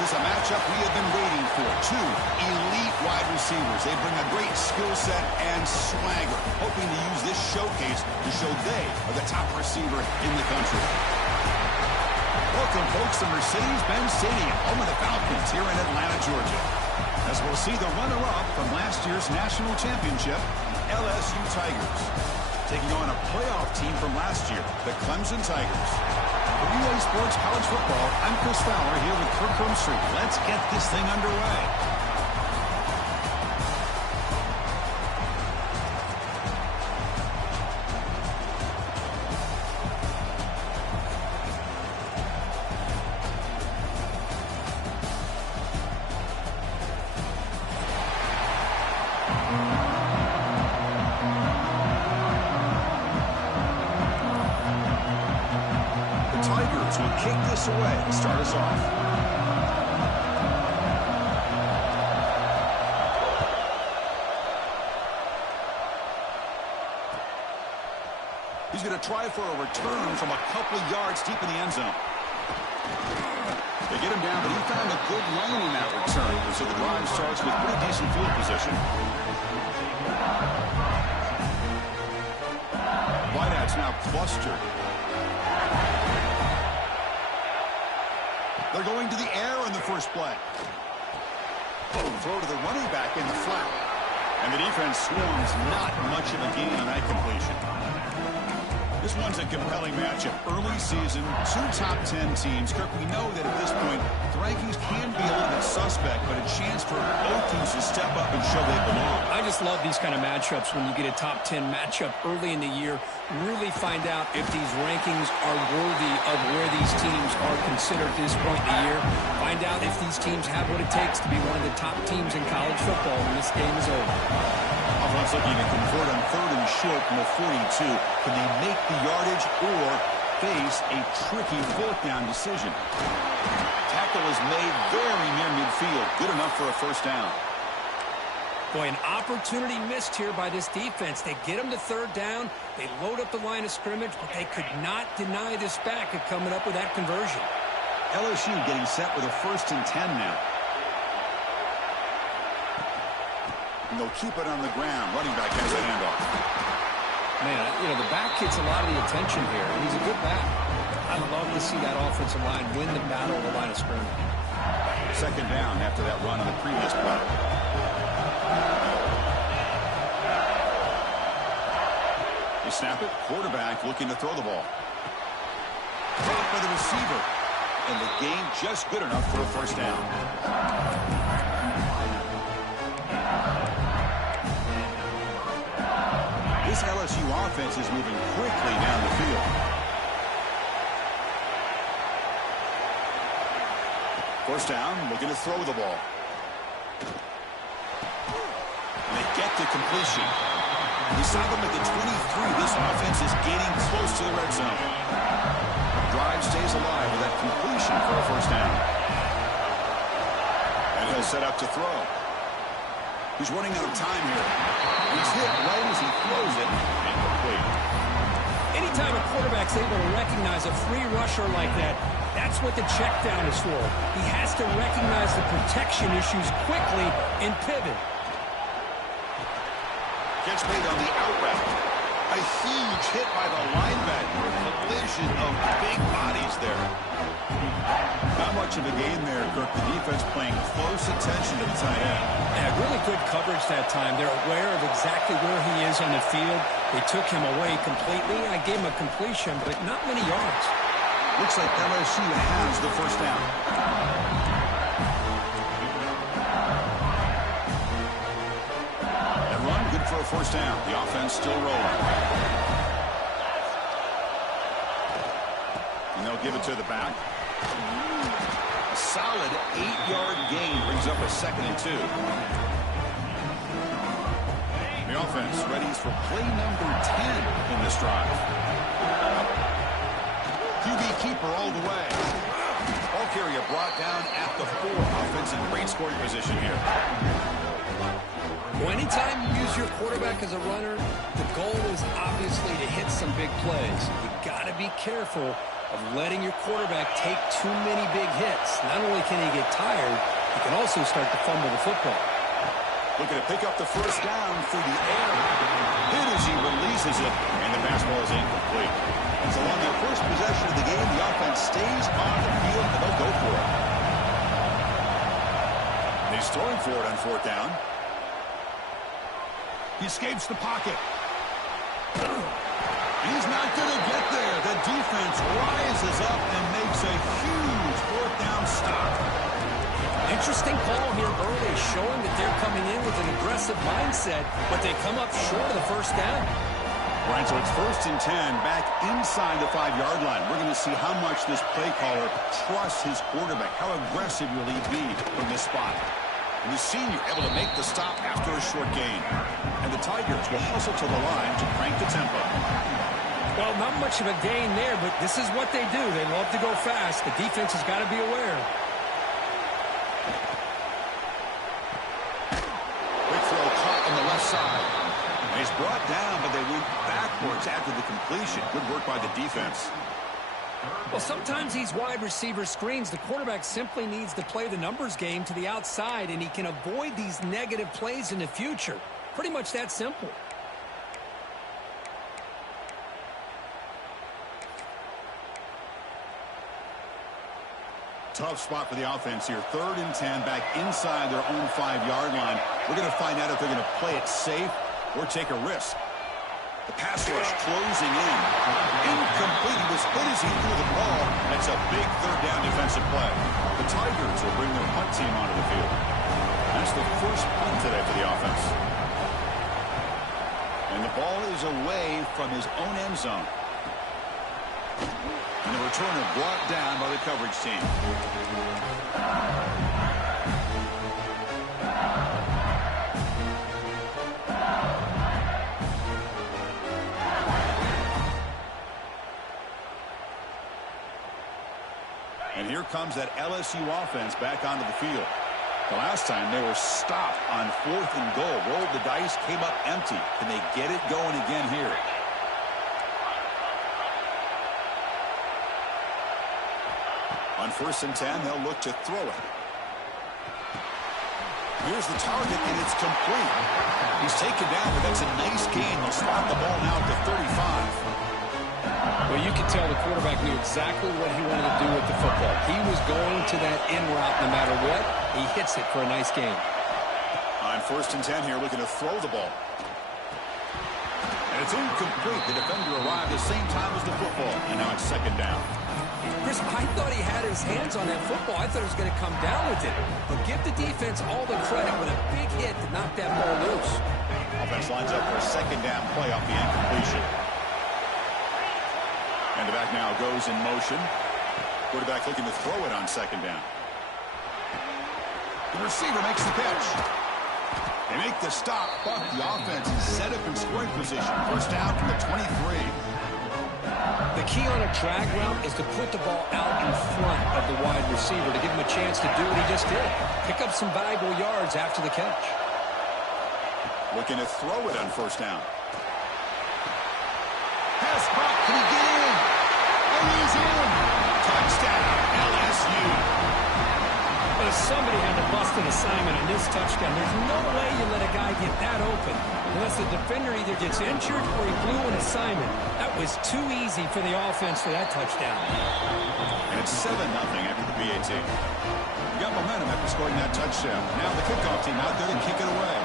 This is a matchup we have been waiting for. Two elite wide receivers. They bring a great skill set and swagger, hoping to use this showcase to show they are the top receiver in the country. Welcome, folks, to Mercedes-Benz Stadium, home of the Falcons here in Atlanta, Georgia. As we'll see the runner-up from last year's national championship, LSU Tigers, taking on a playoff team from last year, the Clemson Tigers. For UA Sports College Football, I'm Chris Fowler here with Kirk Broomstreet. Let's get this thing underway. Will kick this away to start us off. He's going to try for a return from a couple of yards deep in the end zone. They get him down, but he found a good lane in that return. So the drive starts with pretty decent field position. Wideouts now clustered. They're going to the air on the first play. Throw to the running back in the flat. And the defense swarms, not much of a gain on that completion. This one's a compelling matchup. Early season, two top 10 teams. Kirk, we know that at this point, the rankings can be a little bit suspect, but a chance for both teams to step up and show they belong. I just love these kind of matchups when you get a top 10 matchup early in the year. Really find out if these rankings are worthy of where these teams are considered at this point in the year. Find out if these teams have what it takes to be one of the top teams in college football when this game is over. Offense looking to convert on 3rd and short from the 42. Can they make the yardage or face a tricky 4th down decision? Tackle is made very near midfield. Good enough for a first down. Boy, an opportunity missed here by this defense. They get them to 3rd down. They load up the line of scrimmage, but they could not deny this back of coming up with that conversion. LSU getting set with a 1st and 10 now. And they'll keep it on the ground. Running back has the handoff. Man, you know, the back gets a lot of the attention here. He's a good back. I'd love to see that offensive line win the battle of the line of scrimmage. 2nd down after that run on the previous play. They snap it. Quarterback looking to throw the ball. Caught by the receiver. And the gain just good enough for a first down. This LSU offense is moving quickly down the field. First down, looking to throw the ball. And they get the completion. We saw them at the 23. This offense is getting close to the red zone. Drive stays alive with that completion for a first down. And he'll set up to throw. He's running out of time here. He's hit right as he throws it. Incomplete. Anytime a quarterback's able to recognize a free rusher like that, that's what the check down is for. He has to recognize the protection issues quickly and pivot. Gets made on the out route. A huge hit by the linebacker. A collision of big bodies there. Not much of a gain there, Kirk. The defense paying close attention to the tight end. Yeah, really good coverage that time. They're aware of exactly where he is on the field. They took him away completely. I gave him a completion, but not many yards. Looks like LSU has the first down. That run, good for a first down. The offense still rolling. And they'll give it to the back. A solid 8-yard gain brings up a 2nd and 2. The offense readies for play number 10 in this drive. QB keeper all the way. Ball carrier brought down at the 4. Offense in great scoring position here. Well, anytime you use your quarterback as a runner, the goal is obviously to hit some big plays. You got to be careful of letting your quarterback take too many big hits. Not only can he get tired, he can also start to fumble the football. Looking to pick up the first down through the air. Hit as he releases it, and the pass ball is incomplete. So on their first possession of the game, the offense stays on the field, and they'll go for it. He's throwing for it on fourth down. He escapes the pocket. He's not going to get there. The defense rises up and makes a huge fourth down stop. Interesting call here early, showing that they're coming in with an aggressive mindset, but they come up short of the first down. Right, so it's 1st and 10, back inside the 5-yard line. We're going to see how much this play caller trusts his quarterback. How aggressive will he be from this spot? And the senior able to make the stop after a short gain. And the Tigers will hustle to the line to crank the tempo. Well, not much of a gain there, but this is what they do. They love to go fast. The defense has got to be aware. Quick throw caught on the left side. And he's brought down, but they went backwards after the completion. Good work by the defense. Well, sometimes these wide receiver screens, the quarterback simply needs to play the numbers game to the outside, and he can avoid these negative plays in the future. Pretty much that simple. Tough spot for the offense here. 3rd and 10, back inside their own 5-yard line. We're going to find out if they're going to play it safe or take a risk. The pass rush closing in. Incomplete. He was hit as he threw the ball. That's a big 3rd down defensive play. The Tigers will bring their punt team onto the field. That's the first punt today for the offense. And the ball is away from his own end zone. And the returner brought down by the coverage team. And here comes that LSU offense back onto the field. The last time they were stopped on 4th and goal. Rolled the dice, came up empty. Can they get it going again here? On 1st and 10, they'll look to throw it. Here's the target, and it's complete. He's taken down, but that's a nice gain. They'll spot the ball now at the 35. Well, you can tell the quarterback knew exactly what he wanted to do with the football. He was going to that in route no matter what. He hits it for a nice gain. On 1st and 10 here, looking to throw the ball. And it's incomplete. The defender arrived at the same time as the football, and now it's 2nd down. Chris, I thought he had his hands on that football. I thought he was going to come down with it. But give the defense all the credit with a big hit to knock that ball loose. Offense lines up for a 2nd down play off the incompletion. And the back now goes in motion. Quarterback looking to throw it on 2nd down. The receiver makes the catch. They make the stop, but the offense is set up in scoring position. 1st down from the 23. The key on a drag route is to put the ball out in front of the wide receiver to give him a chance to do what he just did. Pick up some valuable yards after the catch. Looking to throw it on 1st down. Pass back. Can he get in? And he's in. Touchdown, LSU. But somebody had to bust an assignment on this touchdown. There's no way you let a guy get that open unless the defender either gets injured or he blew an assignment. That was too easy for the offense for that touchdown. And it's 7-0 after the PAT. You got momentum after scoring that touchdown. Now the kickoff team out there to kick it away.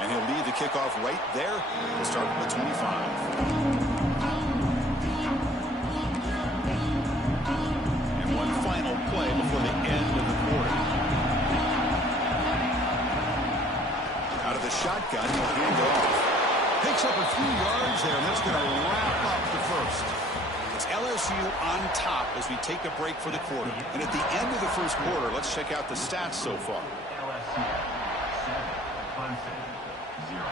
And he'll lead the kickoff right there. We'll start from the 25. Final play before the end of the quarter. Out of the shotgun, he'll hand it off. Picks up a few yards there, and that's going to wrap up the first. It's LSU on top as we take a break for the quarter. And at the end of the first quarter, let's check out the stats so far. LSU 7, Clemson 0.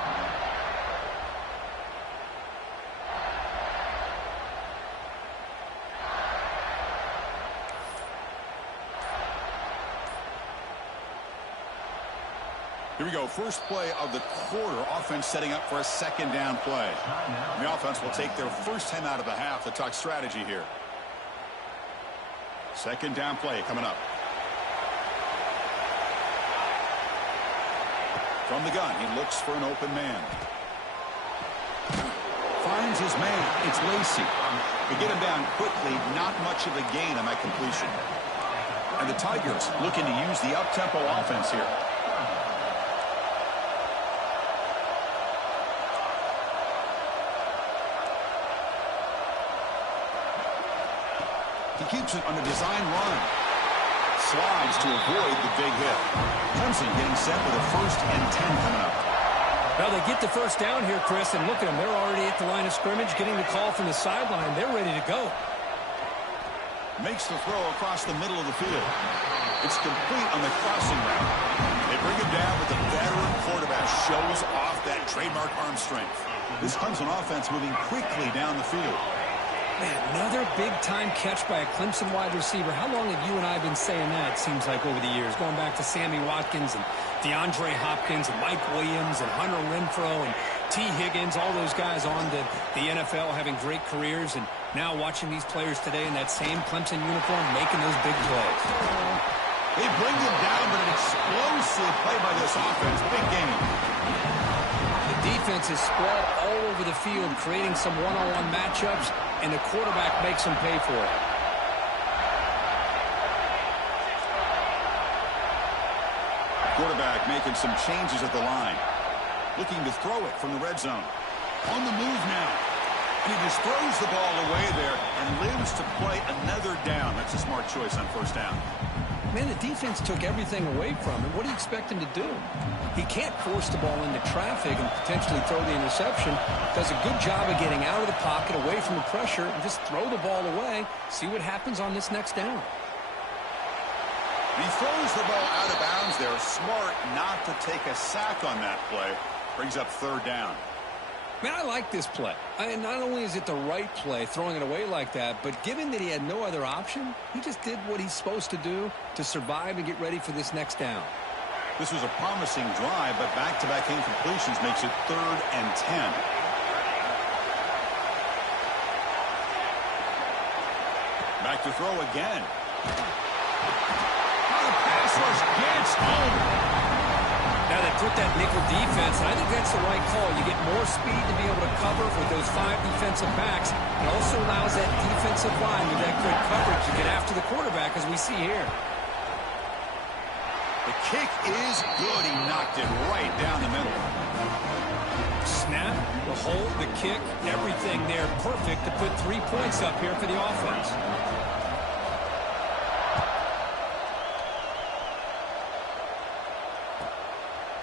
Here we go. First play of the quarter. Offense setting up for a second down play. The offense will take their first 10 out of the half to talk strategy here. Second down play coming up. From the gun, he looks for an open man. Finds his man. It's Lacey. They get him down quickly. Not much of a gain on that completion. And the Tigers looking to use the up-tempo offense here. He keeps it on a design run. Slides to avoid the big hit. Clemson getting set with a 1st and 10 coming up. Well, they get the first down here, Chris, and look at them. They're already at the line of scrimmage, getting the call from the sideline. They're ready to go. Makes the throw across the middle of the field. It's complete on the crossing route. They bring him down, but the veteran quarterback shows off that trademark arm strength. This Clemson offense moving quickly down the field. Man, another big-time catch by a Clemson wide receiver. How long have you and I been saying that, it seems like, over the years? Going back to Sammy Watkins and DeAndre Hopkins and Mike Williams and Hunter Renfrow and T. Higgins, all those guys on to the NFL having great careers. And now watching these players today in that same Clemson uniform making those big plays. They bring him down, but an explosive play by this offense. Big game. The defense is spread all over the field, creating some one-on-one matchups, and the quarterback makes them pay for it. Quarterback making some changes at the line. Looking to throw it from the red zone. On the move now. And he just throws the ball away there and lives to play another down. That's a smart choice on first down. Man, the defense took everything away from him. What do you expect him to do? He can't force the ball into traffic and potentially throw the interception. Does a good job of getting out of the pocket, away from the pressure, and just throw the ball away. See what happens on this next down. He throws the ball out of bounds there. Smart not to take a sack on that play. Brings up third down. Man, I like this play. Not only is it the right play, throwing it away like that, but given that he had no other option, he just did what he's supposed to do to survive and get ready for this next down. This was a promising drive, but back-to-back incompletions makes it 3rd and 10. Back to throw again. The pass rush gets home. Now they put that nickel defense, and I think that's the right call. You get more speed to be able to cover with those 5 defensive backs. It also allows that defensive line with that good coverage to get after the quarterback, as we see here. The kick is good. He knocked it right down the middle. Snap, the hold, the kick, everything there perfect to put 3 points up here for the offense.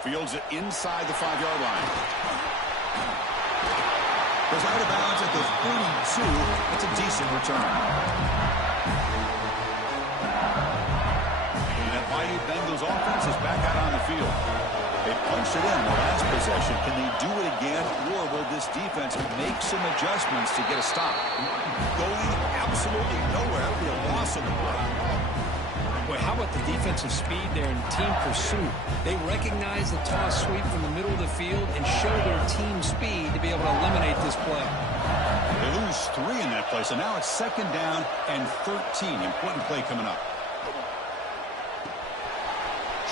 Fields it inside the 5-yard line. Goes out of bounds at the 42. That's a decent return. And that Mighty Bengals offense is back out on the field. They punched it in the last possession. Can they do it again, or will this defense make some adjustments to get a stop? Going absolutely nowhere. That would be a loss of the play. Boy, how about the defensive speed there and team pursuit? They recognize the toss sweep from the middle of the field and show their team speed to be able to eliminate this play. They lose 3 in that play, so now it's 2nd down and 13. Important play coming up.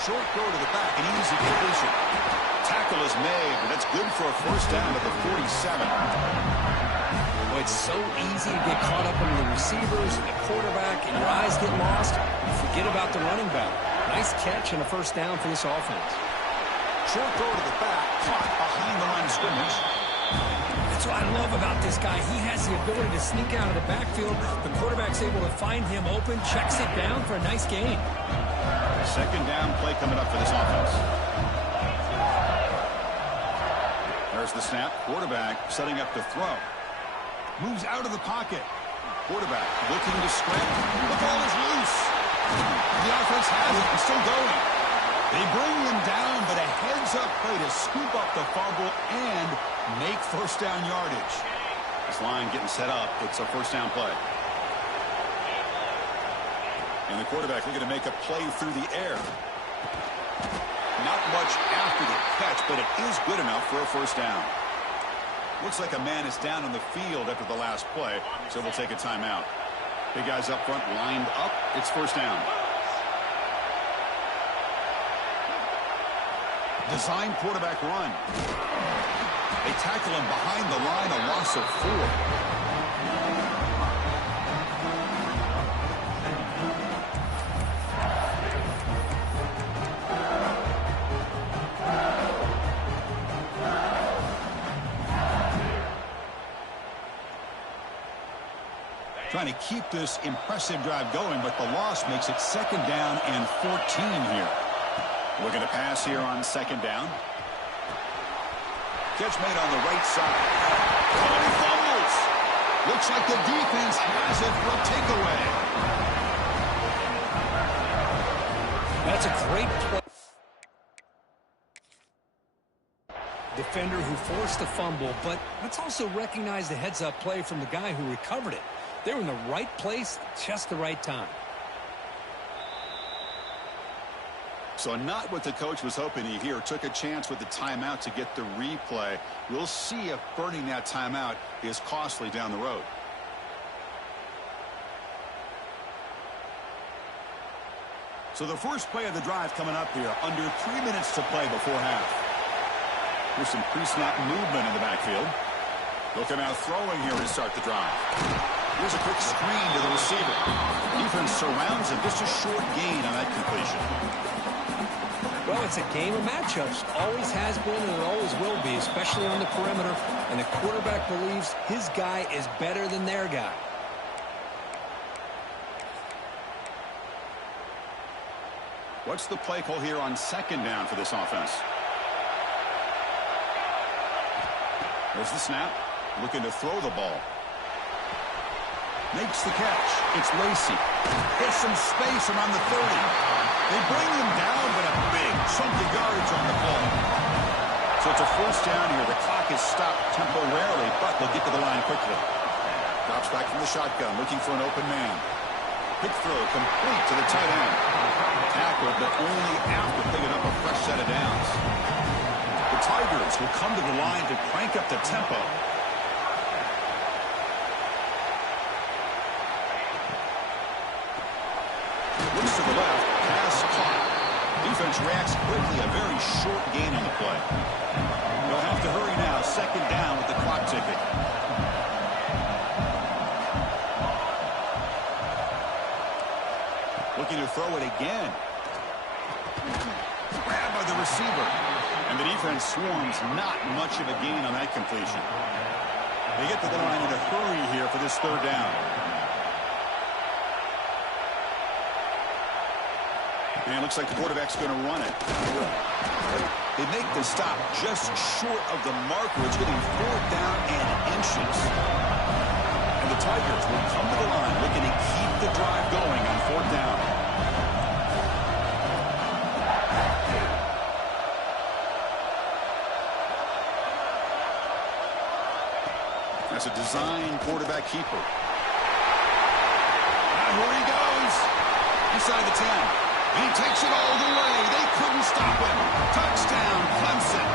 Short throw to the back, an easy completion. Tackle is made, but that's good for a first down at the 47. Boy, it's so easy to get caught up in the receivers and the quarterback, and your eyes get lost. You forget about the running back. Nice catch and a first down for this offense. Short throw to the back, caught behind the line of scrimmage. That's what I love about this guy. He has the ability to sneak out of the backfield. The quarterback's able to find him open, checks it down for a nice gain. 2nd down play coming up for this offense. There's the snap. Quarterback setting up to throw. Moves out of the pocket. Quarterback looking to scramble. The ball is loose. The offense has it and still going. They bring him down, but a heads-up play to scoop up the fumble and make first down yardage. This line getting set up. It's a first down play. And the quarterback looking to make a play through the air. Not much after the catch, but it is good enough for a first down. Looks like a man is down on the field after the last play, so we'll take a timeout. Big guys up front lined up. It's first down. Design quarterback run. They tackle him behind the line, a loss of 4. Trying to keep this impressive drive going, but the loss makes it second down and 14 here. Looking to pass here on second down. Catch made on the right side. Oh, he fumbles. Looks like the defense has it for a takeaway. That's a great play. Defender who forced the fumble, but let's also recognize the heads-up play from the guy who recovered it. They were in the right place, just the right time. So not what the coach was hoping to hear. Took a chance with the timeout to get the replay. We'll see if burning that timeout is costly down the road. So the first play of the drive coming up here. Under 3 minutes to play before half. There's some pre-snap movement in the backfield. Looking out throwing here to start the drive. Here's a quick screen to the receiver. Defense surrounds him. Just a short gain on that completion. Well, it's a game of matchups. Always has been and it always will be, especially on the perimeter. And the quarterback believes his guy is better than their guy. What's the play call here on second down for this offense? There's the snap. Looking to throw the ball. Makes the catch. It's Lacey. Gets some space around the 30. They bring him down, but a big chunk of yardage on the ball. So it's a first down here. The clock is stopped temporarily, but they'll get to the line quickly. Drops back from the shotgun, looking for an open man. Quick throw, complete to the tight end. Tackled, but only after picking up a fresh set of downs. The Tigers will come to the line to crank up the tempo. Looks to the left, pass caught. Defense reacts quickly, a very short gain on the play. They'll have to hurry now, second down with the clock ticking. Looking to throw it again. Grabbed by the receiver. And the defense swarms, not much of a gain on that completion. They get to the line in a hurry here for this third down. And it looks like the quarterback's going to run it. They make the stop just short of the marker. It's getting 4th down and inches. And the Tigers will come to the line looking to keep the drive going on 4th down. That's a design quarterback keeper. And here he goes. Inside the 10. And he takes it all the way. They couldn't stop him. Touchdown, Clemson.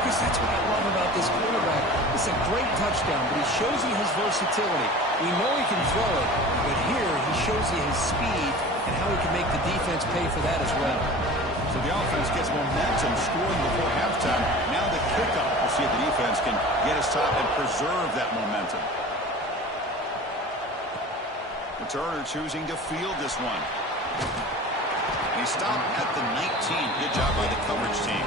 Chris, that's what I love about this quarterback. It's a great touchdown, but he shows you his versatility. We know he can throw it, but here he shows you his speed and how he can make the defense pay for that as well. So the offense gets momentum, scoring before halftime. Now the kickoff. We'll see if the defense can get a stop and preserve that momentum. Turner choosing to field this one. He stopped at the 19. Good job by the coverage team.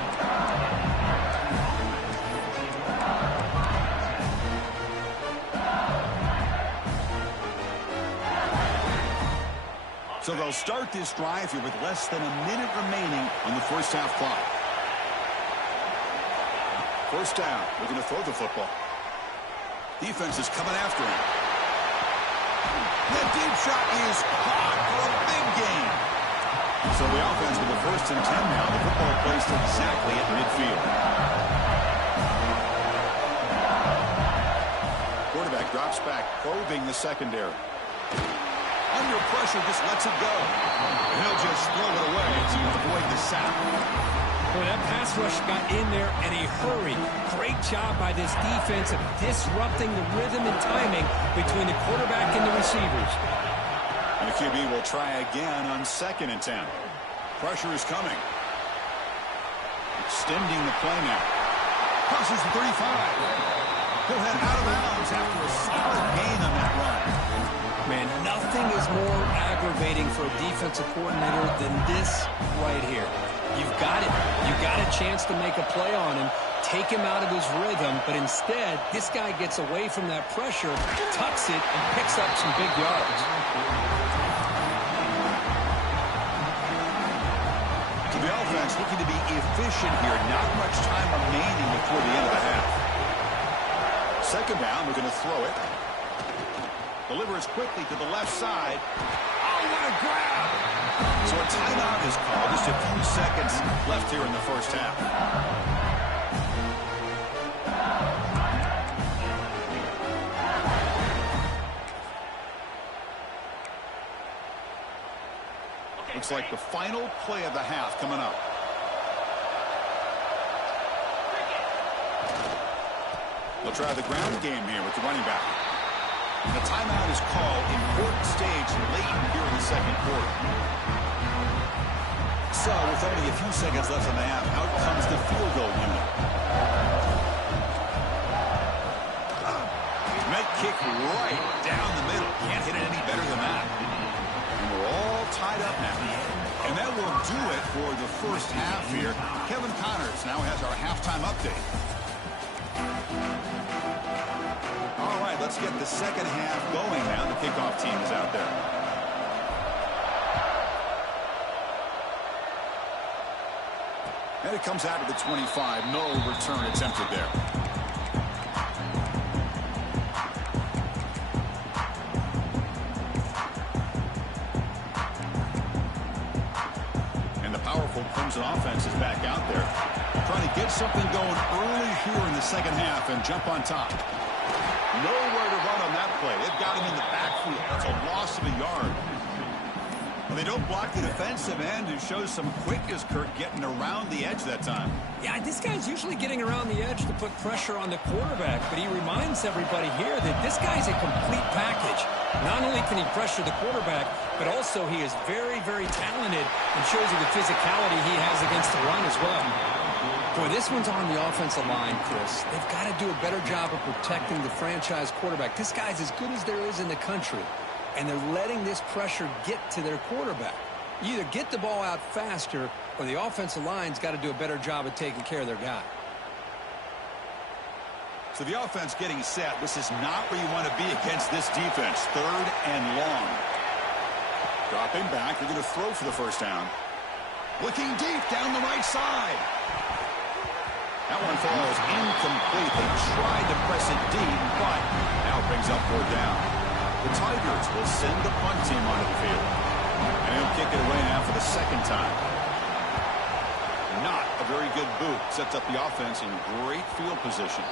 So they'll start this drive here with less than a minute remaining on the first half clock. First down. Looking to throw the football. Defense is coming after him. The deep shot is caught for a big gain. So the offense with the 1st and 10 now. The football placed exactly at midfield. Quarterback drops back, probing the secondary. Under pressure, just lets it go. And he'll just throw it away to avoid the sack. Boy, that pass rush got in there in a hurry. Great job by this defense of disrupting the rhythm and timing between the quarterback and the receivers. And the QB will try again on 2nd and 10. Pressure is coming. Extending the play now. Crosses the 35. He'll head out of bounds after a solid gain on that run. Man, nothing is more aggravating for a defensive coordinator than this right here. You've got it. You've got a chance to make a play on him, take him out of his rhythm, but instead, this guy gets away from that pressure, tucks it, and picks up some big yards. To the offense, looking to be efficient here. Not much time remaining before the end of the half. 2nd down, we're going to throw it. Delivers quickly to the left side. Oh, what a grab! So a timeout is called. Just a few seconds left here in the first half. Looks like the final play of the half coming up. They'll try the ground game here with the running back. And the timeout is called. Important stage late here in the 2nd quarter. So, with only a few seconds left in the half, out comes the field goal unit. Med kick right down the middle. Can't hit it any better than that. And we're all tied up now. And that will do it for the first half here. Kevin Connors now has our halftime update. All right, let's get the second half going now. The kickoff team is out there. And it comes out to the 25. No return attempted there. And the powerful Clemson offense is back out there, trying to get something going early here in the second half and jump on top. Nowhere to run on that play. They've got him in the backfield. That's a loss of a yard. Well, they don't block the defensive end, who shows some quickness, Kurt, getting around the edge that time. Yeah, this guy's usually getting around the edge to put pressure on the quarterback, but he reminds everybody here that this guy's a complete package. Not only can he pressure the quarterback, but also he is very, very talented and shows you the physicality he has against the run as well. Boy, this one's on the offensive line, Chris. They've got to do a better job of protecting the franchise quarterback. This guy's as good as there is in the country, and they're letting this pressure get to their quarterback. You either get the ball out faster, or the offensive line's got to do a better job of taking care of their guy. So the offense getting set. This is not where you want to be against this defense. 3rd and long. Dropping back. They're going to throw for the first down. Looking deep down the right side. That one falls incomplete. They tried to press it deep, but now brings up 4th down. The Tigers will send the punt team onto the field. And he'll kick it away now for the 2nd time. Not a very good boot. Sets up the offense in great field position.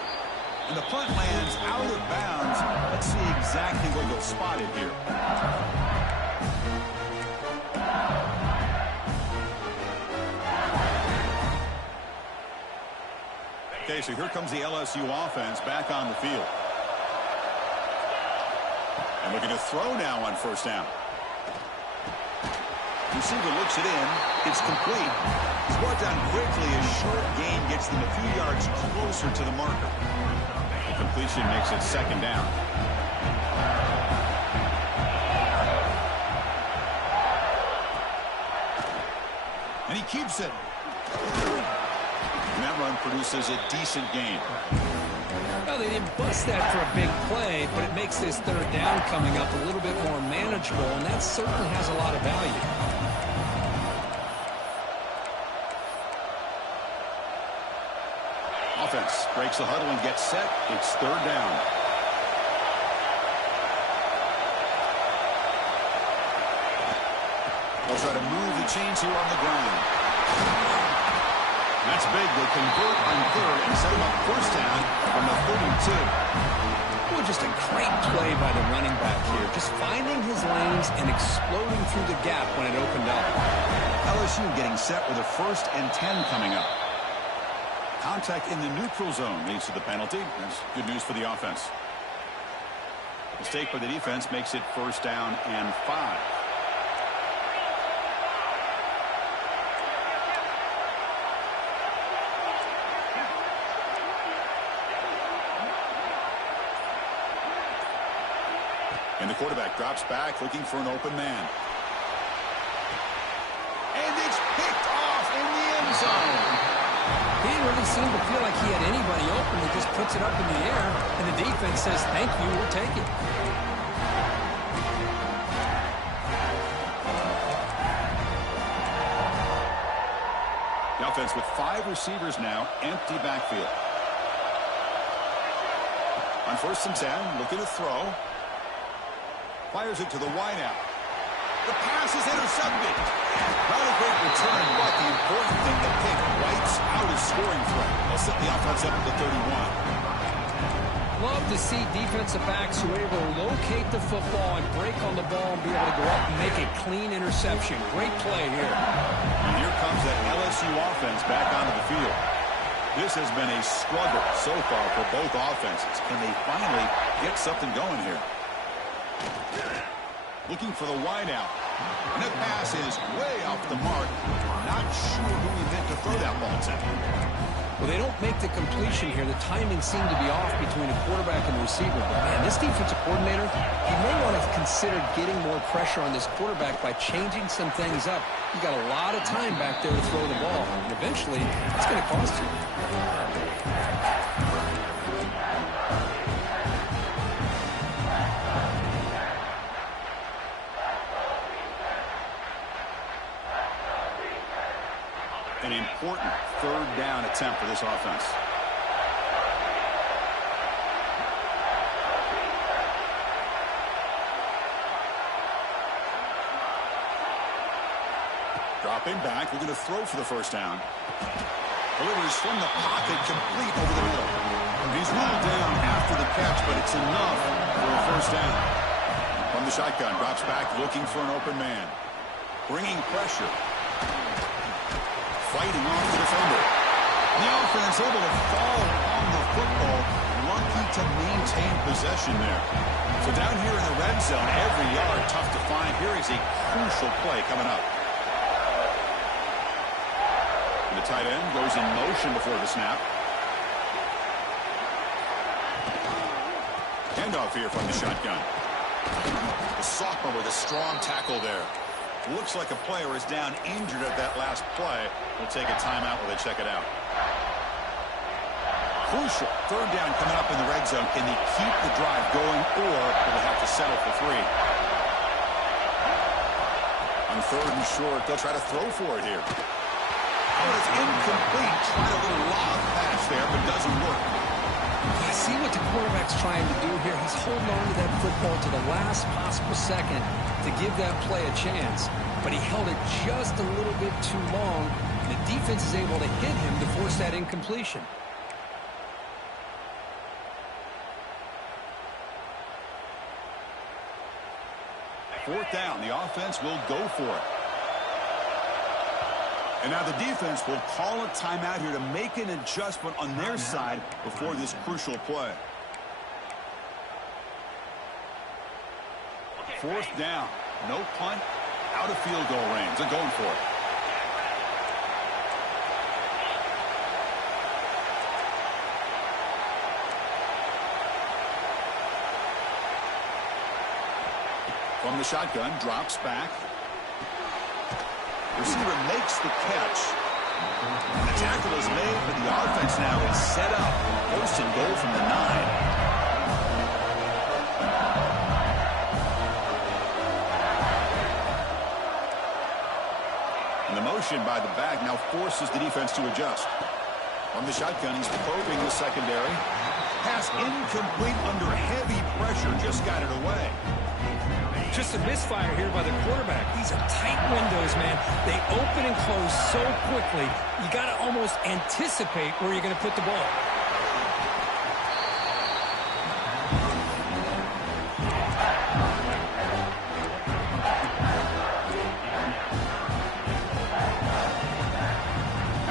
And the punt lands out of bounds. Let's see exactly where they'll spot it here. Okay, so here comes the LSU offense back on the field. And looking to throw now on 1st down. Receiver looks it in. It's complete. He's brought down quickly. A short gain gets them a few yards closer to the marker. The completion makes it 2nd down. And he keeps it. And that run produces a decent gain. Well, they didn't bust that for a big play, but it makes this 3rd down coming up a little bit more manageable, and that certainly has a lot of value. Offense breaks the huddle and gets set. It's 3rd down. They'll try to move the chains here on the ground. That's big. They convert on third and set him up first down from the 32. Well, just a great play by the running back here. Just finding his lanes and exploding through the gap when it opened up. LSU getting set with a 1st and 10 coming up. Contact in the neutral zone leads to the penalty. That's good news for the offense. Mistake by the defense makes it 1st down and 5. And the quarterback drops back looking for an open man. And it's picked off in the end zone. He didn't really seem to feel like he had anybody open. He just puts it up in the air, and the defense says, thank you, we'll take it. The offense with 5 receivers now, empty backfield. On 1st and 10, looking to throw. Fires it to the wideout. The pass is intercepted. Not a great return, but the important thing, the pick wipes out his scoring threat. They'll set the offense up at the 31. Love to see defensive backs who are able to locate the football and break on the ball and be able to go up and make a clean interception. Great play here. And here comes that LSU offense back onto the field. This has been a struggle so far for both offenses. Can they finally get something going here? Looking for the wideout. And that pass is way off the mark. Not sure who he meant to throw that ball to. Well, they don't make the completion here. The timing seemed to be off between the quarterback and the receiver. But, man, this defensive coordinator, he may want to consider getting more pressure on this quarterback by changing some things up. He's got a lot of time back there to throw the ball. And eventually, it's going to cost you. An important 3rd down attempt for this offense. Dropping back, we're going to throw for the 1st down. Delivers from the pocket, complete over the middle. He's ruled down after the catch, but it's enough for a 1st down. From the shotgun, drops back, looking for an open man. Bringing pressure. Fighting off the defender. The offense able to fall on the football. Lucky to maintain possession there. So down here in the red zone, every yard tough to find. Here is a crucial play coming up. And the tight end goes in motion before the snap. Handoff here from the shotgun. The sophomore with a strong tackle there. Looks like a player is down injured at that last play. We'll take a timeout while they check it out. Crucial 3rd down coming up in the red zone. Can they keep the drive going, or will they have to settle for 3? On 3rd and short, they'll try to throw for it here. Oh, it's incomplete. Tried a little lob pass there, but doesn't work. I see what the quarterback's trying to do here. He's holding on to that football to the last possible second to give that play a chance. But he held it just a little bit too long. And the defense is able to hit him to force that incompletion. Fourth down, the offense will go for it. And now the defense will call a timeout here to make an adjustment on their side before this crucial play. 4th down, no punt, out of field goal range. They're going for it. From the shotgun, drops back. Receiver makes the catch. And the tackle is made, but the offense now is set up. 1st and goal from the 9. And the motion by the back now forces the defense to adjust. From the shotgun, he's probing the secondary. Pass incomplete under heavy pressure, just got it away. Just a misfire here by the quarterback. These are tight windows, man. They open and close so quickly. You got to almost anticipate where you're going to put the ball.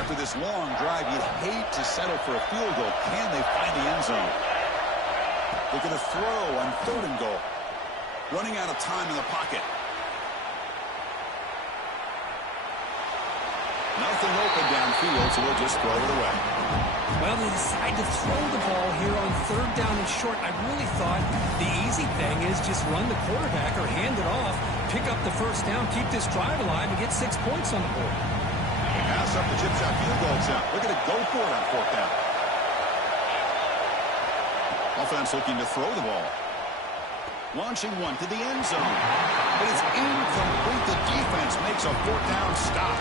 After this long drive, you'd hate to settle for a field goal. Can they find the end zone? They're going to throw on 3rd and goal. Running out of time in the pocket. Nothing open downfield, so they'll just throw it away. Well, they decide to throw the ball here on 3rd down and short. I really thought the easy thing is just run the quarterback or hand it off, pick up the 1st down, keep this drive alive, and get 6 points on the board. Pass up the chip shot field goal attempt. They're going to go for it on 4th down. Offense looking to throw the ball. Launching one to the end zone. But it's incomplete. The defense makes a 4th down stop.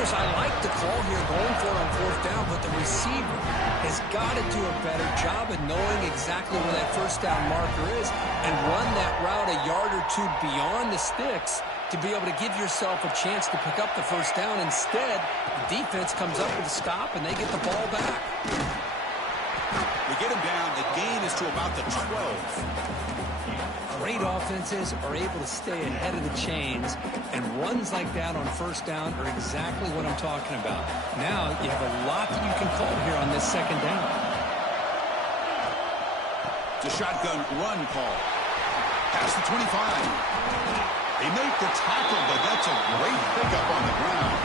Chris, I like the call here going for it on 4th down, but the receiver has got to do a better job of knowing exactly where that 1st down marker is and run that route a yard or 2 beyond the sticks to be able to give yourself a chance to pick up the 1st down. Instead, the defense comes up with a stop and they get the ball back. We get him down. The gain is to about the 12. Great offenses are able to stay ahead of the chains, and runs like that on 1st down are exactly what I'm talking about. Now you have a lot that you can call here on this 2nd down. It's a shotgun run call. Past the 25. They make the tackle, but that's a great pickup on the ground.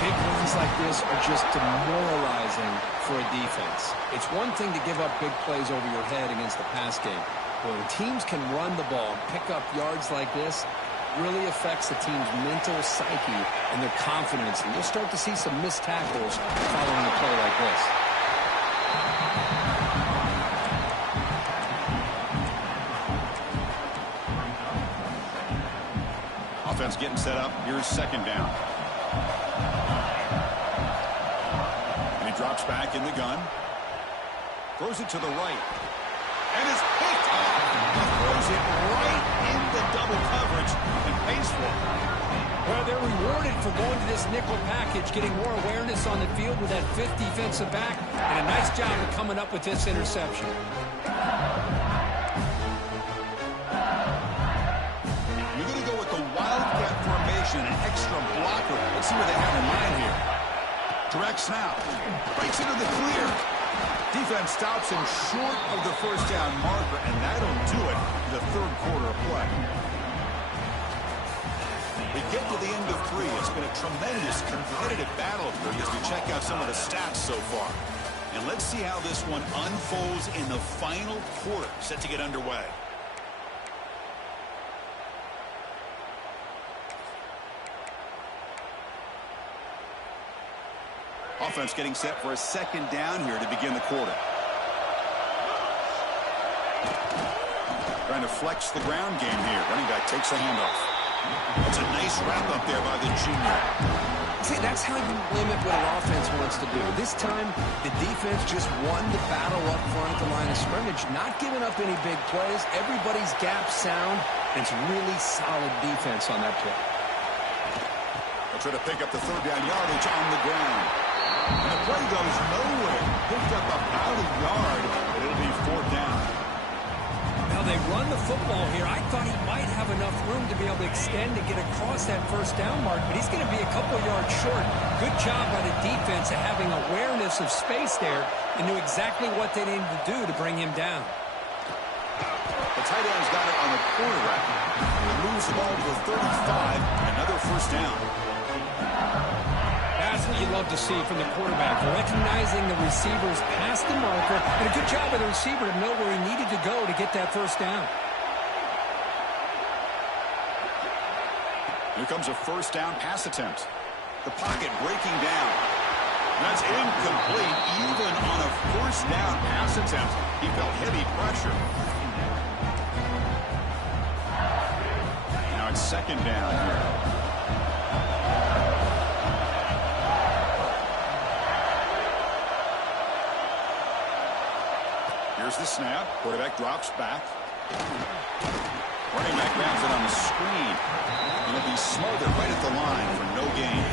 Big runs like this are just demoralizing for a defense. It's one thing to give up big plays over your head against the pass game. When teams can run the ball, pick up yards like this, really affects the team's mental psyche and their confidence. And you'll start to see some missed tackles following a play like this. Offense getting set up. Here's 2nd down. And he drops back in the gun. Throws it to the right. And is picked off. He throws it right into double coverage and pays for it. Well, they're rewarded for going to this nickel package, getting more awareness on the field with that 5th defensive back, and a nice job of coming up with this interception. You're going to go with the wildcat formation, an extra blocker. Let's see what they have in mind here. Direct snap. Breaks into the clear. Defense stops him short of the 1st down marker, and that'll do it in the 3rd quarter of play. We get to the end of 3. It's been a tremendous competitive battle here as we check out some of the stats so far. And let's see how this one unfolds in the final quarter, set to get underway. Offense getting set for a 2nd down here to begin the quarter. Trying to flex the ground game here. Running back takes the handoff. That's a nice wrap up there by the junior. See, that's how you limit what an offense wants to do. This time, the defense just won the battle up front at the line of scrimmage, not giving up any big plays. Everybody's gap sound, and it's really solid defense on that play. They'll try to pick up the 3rd down yardage on the ground. And the play goes nowhere. Picked up about a yard, but it'll be 4th down. Now they run the football here. I thought he might have enough room to be able to extend and get across that 1st down mark, but he's going to be a couple yards short. Good job by the defense of having awareness of space there and knew exactly what they needed to do to bring him down. The tight end's got it on the quarterback. He moves the ball to the 35. Another 1st down. That's what you love to see from the quarterback, recognizing the receivers past the marker, and a good job by the receiver to know where he needed to go to get that 1st down. Here comes a 1st down pass attempt. The pocket breaking down. That's incomplete. Even on a 1st down pass attempt, he felt heavy pressure. Now it's 2nd down here. Here's the snap. Quarterback drops back. Running back grabs it on the screen. And it'll be smothered right at the line for no gain.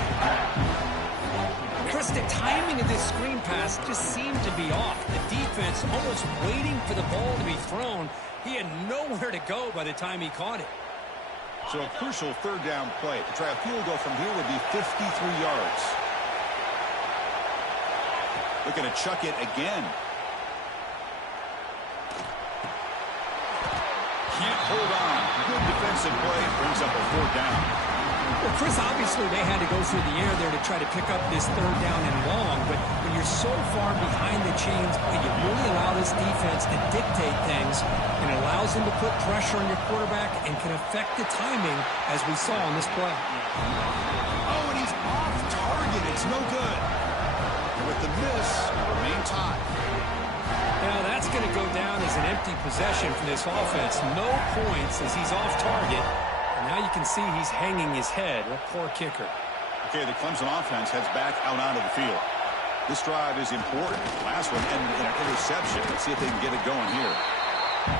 Chris, the timing of this screen pass just seemed to be off. The defense almost waiting for the ball to be thrown. He had nowhere to go by the time he caught it. So a crucial third down play. To try a field goal from here would be 53 yards. Looking to chuck it again. Can't hold on. Good defensive play. Brings up a fourth down. Well, Chris, obviously they had to go through the air there to try to pick up this third down and long, but when you're so far behind the chains, you really allow this defense to dictate things, and it allows them to put pressure on your quarterback and can affect the timing, as we saw on this play. Oh, and he's off target. It's no good. And with the miss, remain tied. Now that's going to go down as an empty possession for this offense. No points as he's off target. And now you can see he's hanging his head. What poor kicker. Okay, the Clemson offense heads back out onto the field. This drive is important. Last one ended in an interception. Let's see if they can get it going here.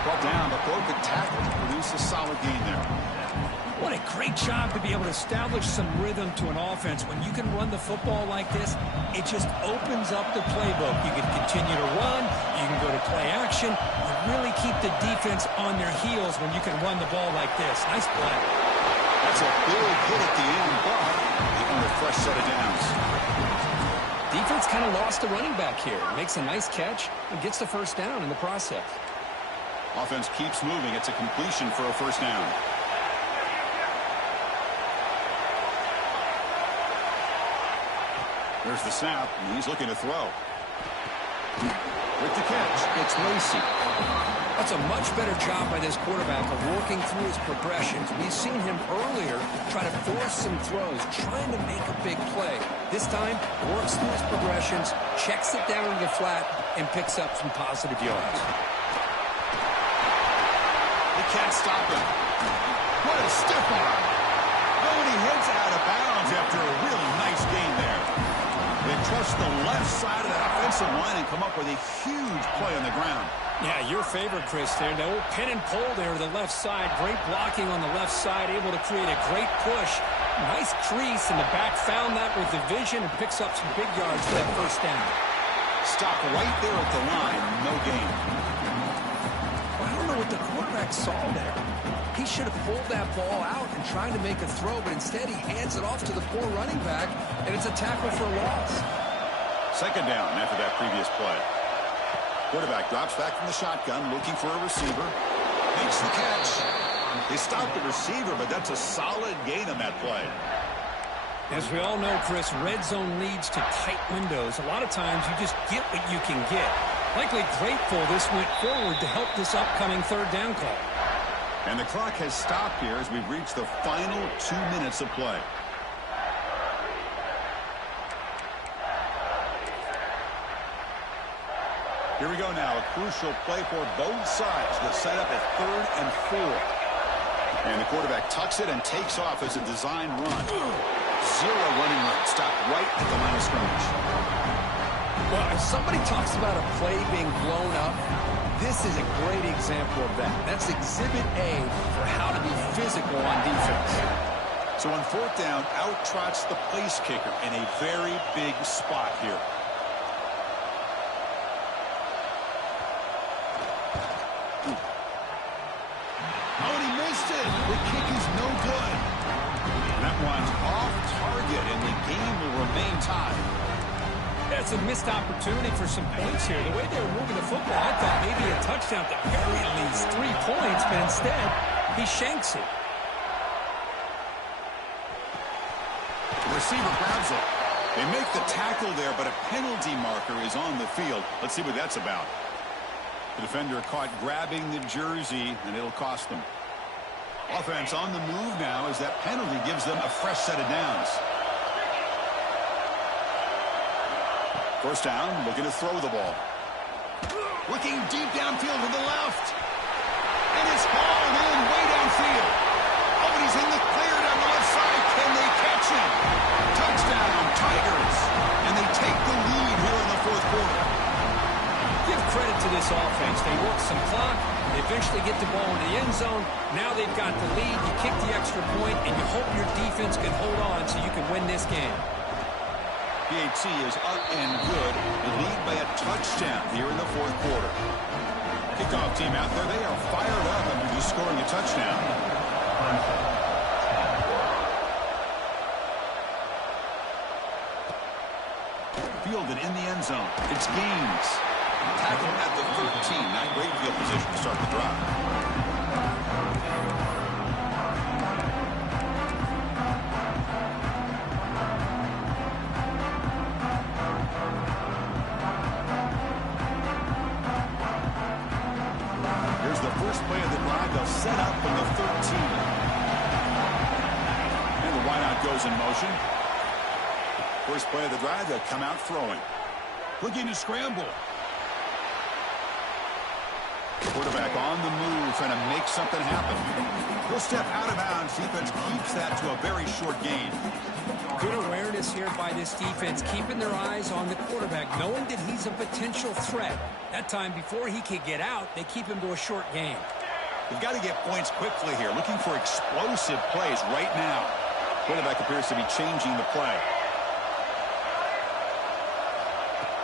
Brought down, but broke the tackle to produce a solid gain there. What a great job to be able to establish some rhythm to an offense. When you can run the football like this, it just opens up the playbook. You can continue to run. You can go to play action. You really keep the defense on their heels when you can run the ball like this. Nice play. That's a big hit at the end, but they earn a fresh set of downs. Defense kind of lost the running back here. Makes a nice catch and gets the first down in the process. Offense keeps moving. It's a completion for a first down. There's the snap, and he's looking to throw. With the catch, it's Lacey. That's a much better job by this quarterback of working through his progressions. We've seen him earlier try to force some throws, trying to make a big play. This time, works through his progressions, checks it down to the flat, and picks up some positive yards. They can't stop him. What a stiff arm. Oh, and he heads out of bounds after a really nice gain there. They trust the left side of that offensive line and come up with a huge play on the ground. Yeah, your favorite, Chris, there. The old pin and pull there to the left side. Great blocking on the left side, able to create a great push. Nice crease, and the back found that with the vision and picks up some big yards for that first down. Stop right there at the line. No gain. Well, I don't know what the quarterback saw there. He should have pulled that ball out and tried to make a throw, but instead he hands it off to the poor running back, and it's a tackle for a loss. Second down after that previous play. Quarterback drops back from the shotgun, looking for a receiver. Makes the catch. They stopped the receiver, but that's a solid gain on that play. As we all know, Chris, red zone leads to tight windows. A lot of times you just get what you can get. Likely grateful this went forward to help this upcoming third down call. And the clock has stopped here as we've reached the final 2 minutes of play. Here we go now. A crucial play for both sides. The setup at 3rd and 4. And the quarterback tucks it and takes off as a design run. Zero running room. Stopped right at the line of scrimmage. Well, if somebody talks about a play being blown up, this is a great example of that. That's exhibit A for how to be physical on defense. So on 4th down, out trots the place kicker in a very big spot here. Oh, and he missed it. The kick is no good. And that one's off target, and the game will remain tied. That's a missed opportunity for some points here. The way they were moving the football, I thought maybe a touchdown at the very least 3 points, but instead, he shanks it. The receiver grabs it. They make the tackle there, but a penalty marker is on the field. Let's see what that's about. The defender caught grabbing the jersey, and it'll cost them. Offense on the move now as that penalty gives them a fresh set of downs. First down, looking to throw the ball. Looking deep downfield to the left. And it's hauled in way downfield. Oh, and he's in the clear down the left side. Can they catch him? Touchdown, Tigers. And they take the lead here in the 4th quarter. Give credit to this offense. They worked some clock. They eventually to get the ball into the end zone. Now they've got the lead. You kick the extra point, and you hope your defense can hold on so you can win this game. PAT is up and good. They lead by a touchdown here in the fourth quarter. Kickoff team out there. They are fired up after just scoring a touchdown. Fielded in the end zone. It's Gaines. Tackled at the 13. Not great field position to start the drive. Here's the first play of the drive. They'll set up from the 13. And the wideout goes in motion. First play of the drive, they'll come out throwing. Looking to scramble. Quarterback on the move, trying to make something happen. He'll step out of bounds. Defense keeps that to a very short gain. Good awareness here by this defense, keeping their eyes on the quarterback, knowing that he's a potential threat. That time, before he could get out, they keep him to a short gain. They've got to get points quickly here, looking for explosive plays right now. Quarterback appears to be changing the play.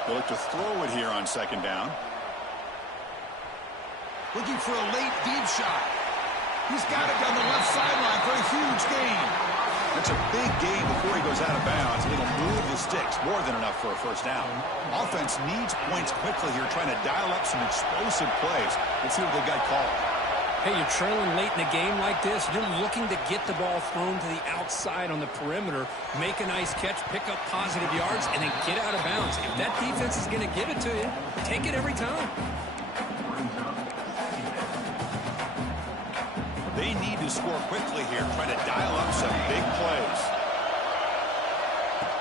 They'll look to throw it here on second down. Looking for a late deep shot. He's got it down the left sideline for a huge gain. That's a big gain before he goes out of bounds. It'll move the sticks, more than enough for a first down. Offense needs points quickly here, trying to dial up some explosive plays. Let's see what they got called. Hey, you're trailing late in a game like this. You're looking to get the ball thrown to the outside on the perimeter, make a nice catch, pick up positive yards, and then get out of bounds. If that defense is going to give it to you, take it every time. They need to score quickly here, trying to dial up some big plays.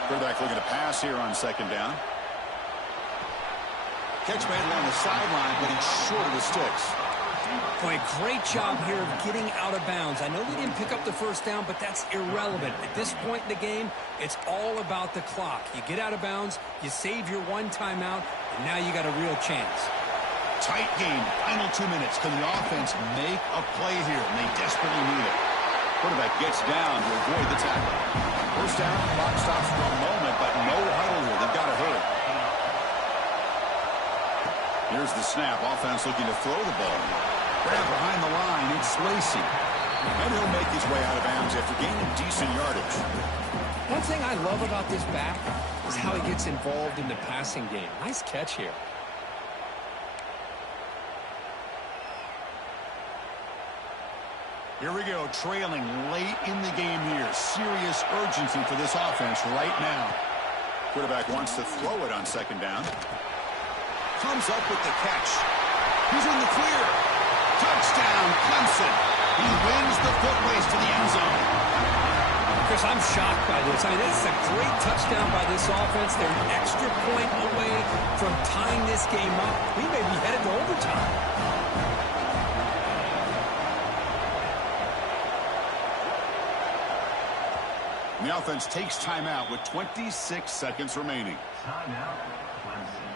Quarterback looking to pass here on second down. Catch made along the sideline, but he's short of the sticks. Boy, great job here of getting out of bounds. I know they didn't pick up the first down, but that's irrelevant. At this point in the game, it's all about the clock. You get out of bounds, you save your one timeout, and now you got a real chance. Tight game, final 2 minutes. Can the offense make a play here? And they desperately need it. Quarterback gets down to avoid the tackle. First down, clock stops for a moment, but no huddle here. They've got to hurry. Here's the snap. Offense looking to throw the ball. Grab behind the line. It's Lacey. And he'll make his way out of bounds after gaining decent yardage. One thing I love about this back is how he gets involved in the passing game. Nice catch here. Here we go, trailing late in the game here. Serious urgency for this offense right now. Quarterback wants to throw it on second down. Comes up with the catch. He's in the clear. Touchdown, Clemson. He wins the foot race to the end zone. Chris, I'm shocked by this. I mean, this is a great touchdown by this offense. They're an extra point away from tying this game up. We may be headed to overtime. And the offense takes timeout with 26 seconds remaining. Timeout, Clemson.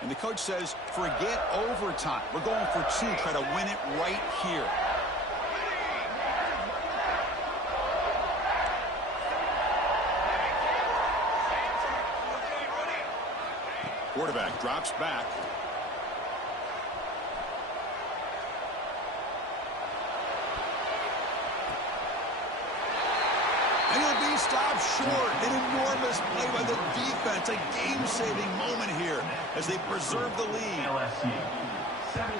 And the coach says, forget overtime. We're going for two. Try to win it right here. Quarterback drops back. And he'll be stopped short. An enormous play by the defense. A game-saving moment here as they preserve the lead. LSU 17,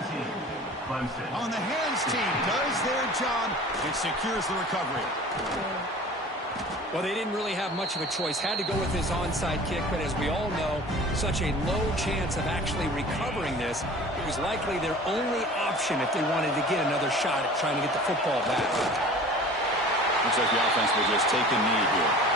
Clemson. On the hands team does their job and secures the recovery. Well, they didn't really have much of a choice. Had to go with his onside kick, but as we all know, such a low chance of actually recovering this. It was likely their only option if they wanted to get another shot at trying to get the football back. Looks like the offense will just take a knee here.